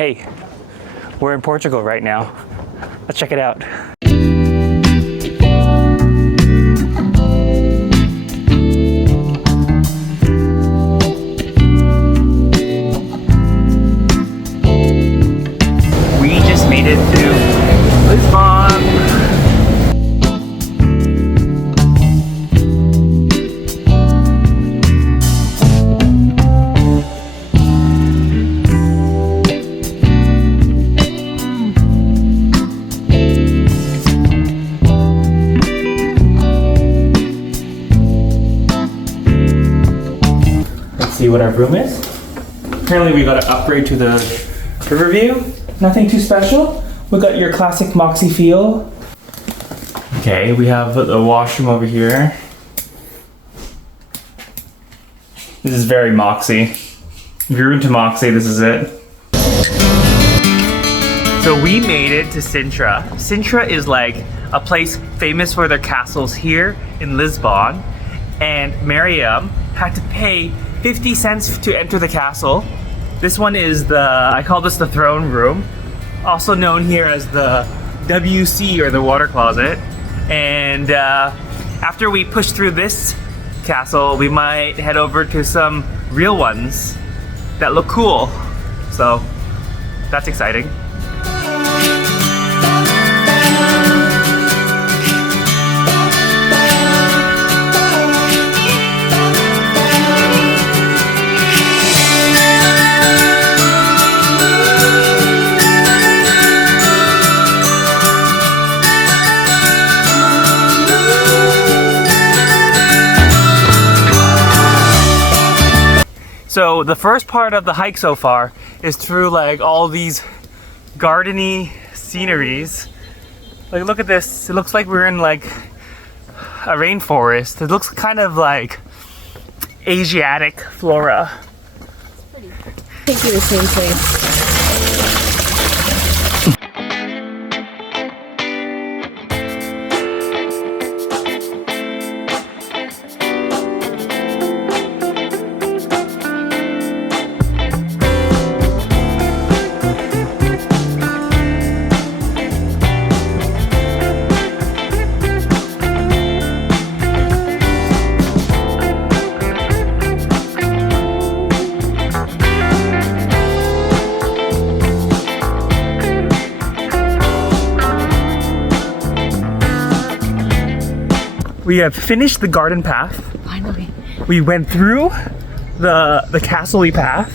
Hey, we're in Portugal right now. Let's check it out. We just made it to Lisbon. See what our room is. Apparently we got to upgrade to the river view. Nothing too special. We got your classic Moxie feel. Okay, we have the washroom over here. This is very Moxie. If you're into Moxie, this is it. So we made it to Sintra. Sintra is like a place famous for their castles here in Lisbon. And Miriam had to pay 50 cents to enter the castle. This one is I call this the throne room, also known here as the WC or the water closet. And after we push through this castle, we might head over to some real ones that look cool. So that's exciting. So the first part of the hike so far is through like all these gardeny sceneries. Like look at this, it looks like we're in like a rainforest. It looks kind of like Asiatic flora. It's pretty. Take you to the same place. We have finished the garden path. Finally. We went through the castle-y path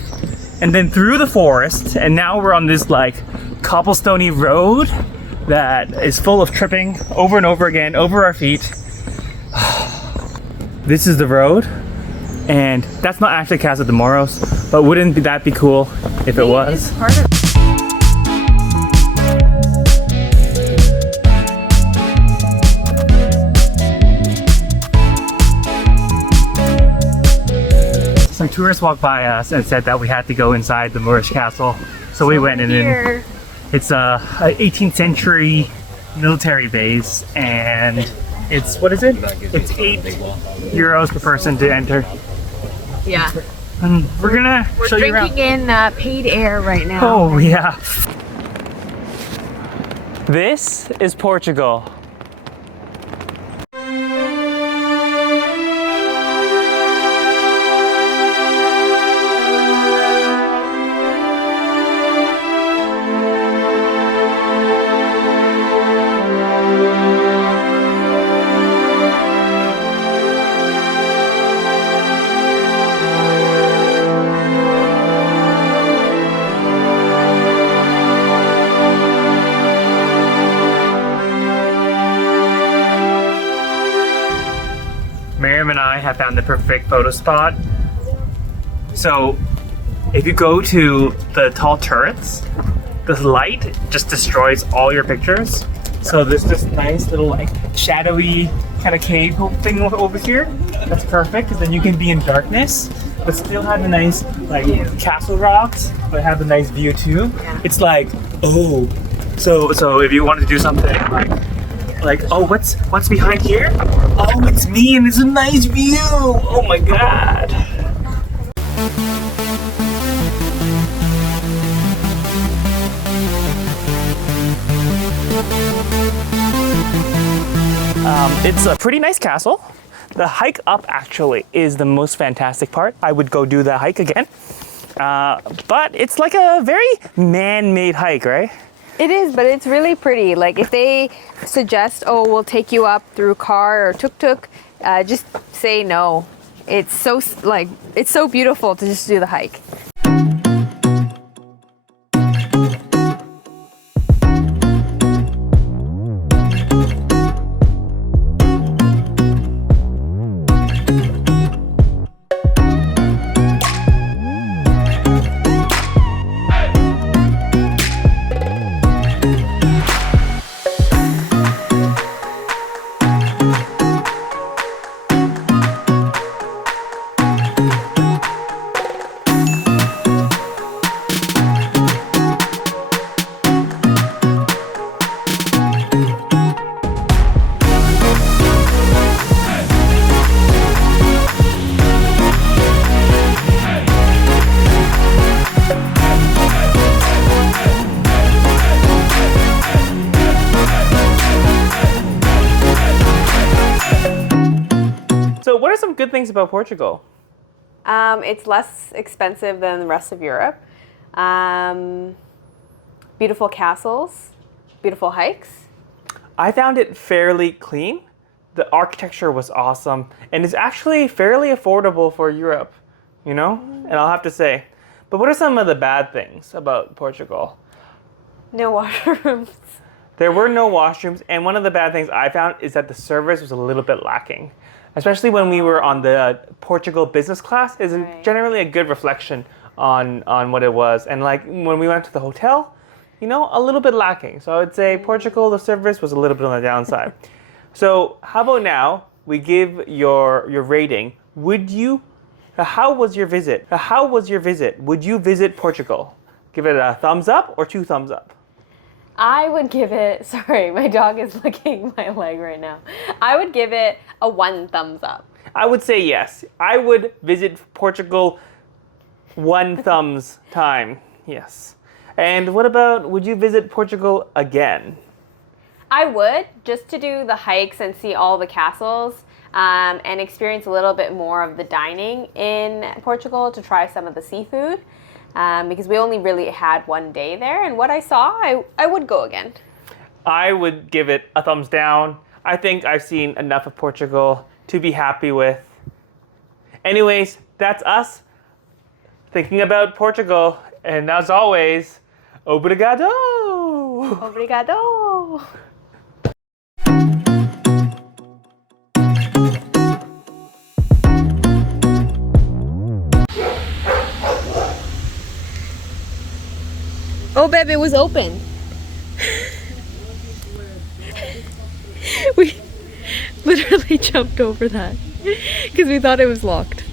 and then through the forest, and now we're on this like cobblestone-y road that is full of tripping over and over again over our feet. This is the road, and that's not actually Casa de Moros, but wouldn't that be cool if it was? Some tourists walked by us and said that we had to go inside the Moorish castle, so we went in. And it's a 18th century military base, and it's, what is it? It's €8 per person to enter. Yeah. And we're show you around. We're drinking in paid air right now. Oh yeah. This is Portugal. Miriam and I have found the perfect photo spot. So if you go to the tall turrets, the light just destroys all your pictures. So there's this nice little like shadowy kind of cave thing over here. That's perfect because then you can be in darkness but still have a nice like castle rocks, but have a nice view too. Yeah. It's like, oh, so if you want to do something like, oh, what's behind here? Oh, it's me and it's a nice view. Oh my god. It's a pretty nice castle. The hike up actually is the most fantastic part. I would go do the hike again. But it's like a very man-made hike, right? It is, but it's really pretty. Like if they suggest, oh, we'll take you up through car or tuk-tuk, just say no. It's so beautiful to just do the hike. So what are some good things about Portugal? It's less expensive than the rest of Europe. Beautiful castles, beautiful hikes. I found it fairly clean. The architecture was awesome, and it's actually fairly affordable for Europe, you know? And I'll have to say. But what are some of the bad things about Portugal? No washrooms. There were no washrooms, and one of the bad things I found is that the service was a little bit lacking. Especially when we were on the Portugal business class, is generally a good reflection on what it was. And like when we went to the hotel, you know, a little bit lacking. So I would say Portugal, the service was a little bit on the downside. So how about now we give your rating. How was your visit? How was your visit? Would you visit Portugal? Give it a thumbs up or 2 thumbs up? I would give it, sorry, my dog is licking my leg right now. I would give it a 1 thumbs up. I would say yes. I would visit Portugal 1 thumbs time. Yes. And what about, would you visit Portugal again? I would, just to do the hikes and see all the castles and experience a little bit more of the dining in Portugal, to try some of the seafood. Because we only really had 1 day there, and what I saw, I would go again. I would give it a thumbs down. I think I've seen enough of Portugal to be happy with. Anyways, that's us thinking about Portugal, and as always, obrigado! Obrigado! Oh, babe, it was open. We literally jumped over that because we thought it was locked.